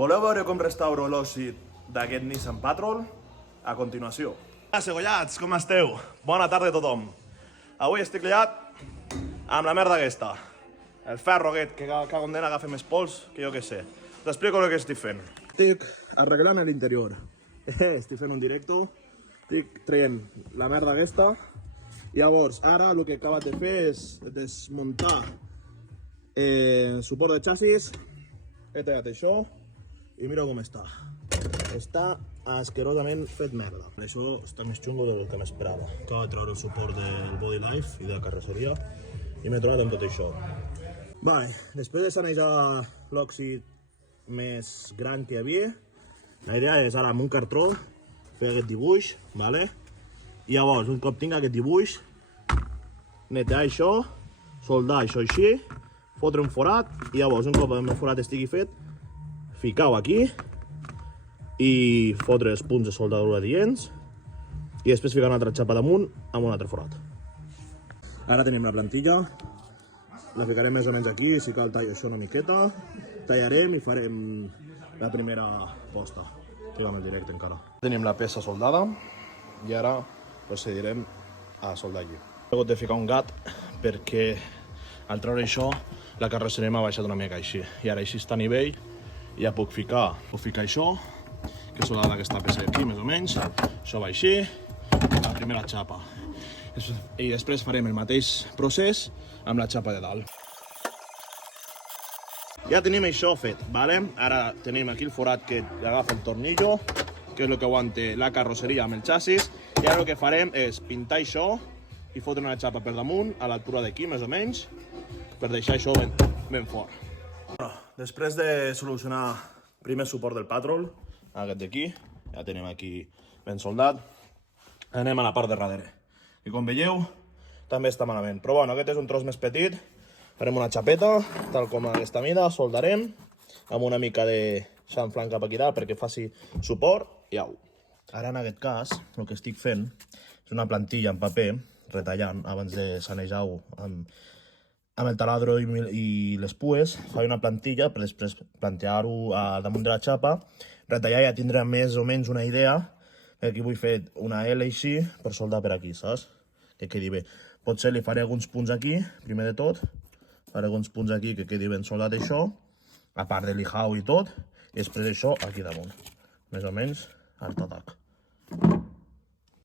Voleu veure com restauro l'òxid d'aquest Nissan Patrol? A continuació. Segollats, com esteu? Bona tarda a tothom. Avui estic liat amb la merda aquesta. El ferro aquest, que cada condena agafa més pols que jo que sé. T'explico el que estic fent. Estic arreglant l'interior. Estic fent un directo. Estic traient la merda aquesta. Llavors, ara el que he acabat de fer és desmuntar el suport de xassis. He tallat això i mira com està. Està asquerosament fet merda. Això està més xungo del que m'esperava. Acabo de treure el suport del Body Life i de la carrosseria i m'he trobat amb tot això. Vale, després de sanejar l'òxid més gran que hi havia, la idea és ara amb un cartró fer aquest dibuix, vale? I llavors, un cop tinc aquest dibuix, netejar això, soldar això així, fotre un forat i llavors, un cop el forat estigui fet, ficar-ho aquí i fotre els punts de soldadura adients i després ficar una altra xapa damunt amb un altre forat. Ara tenim la plantilla, la ficarem més o menys aquí, si cal tallo això una miqueta, tallarem i farem la primera posta. Figuem el directe encara. Tenim la peça soldada i ara procedirem a soldar allí. He hagut de ficar un gat perquè al treure això la carrosseria m'ha baixat una mica així i ara així està a nivell i ja puc ficar això, que és soldada aquesta peça d'aquí més o menys, això va així, la primera xapa i després farem el mateix procés amb la xapa de dalt. Ja tenim això fet, vale? Ara tenim aquí el forat que agafa el tornillo, que és el que aguanta la carrosseria amb el xassis, i ara el que farem és pintar això i fotre una xapa per damunt, a l'altura d'aquí més o menys, per deixar això ben fort. Bueno, després de solucionar primer suport del Patrol, aquest d'aquí, ja tenim aquí ben soldat, anem a la part de darrere. I com veieu, també està malament. Però bueno, aquest és un tros més petit, farem una xapeta, tal com a aquesta mida, soldarem, amb una mica de xamfrà cap aquí dalt perquè faci suport i au. Ara en aquest cas, el que estic fent és una plantilla en paper, retallant abans de sanejar-ho amb el taladro i les pues, faig una plantilla per després plantejar-ho damunt de la xapa, retallar i ja tindrà més o menys una idea. Aquí vull fer una L així per soldar per aquí, saps? Que quedi bé. Potser li faré alguns punts aquí, primer de tot, faré alguns punts aquí que quedi ben soldat això, a part de lijau i tot, i després això aquí damunt. Més o menys, art atac.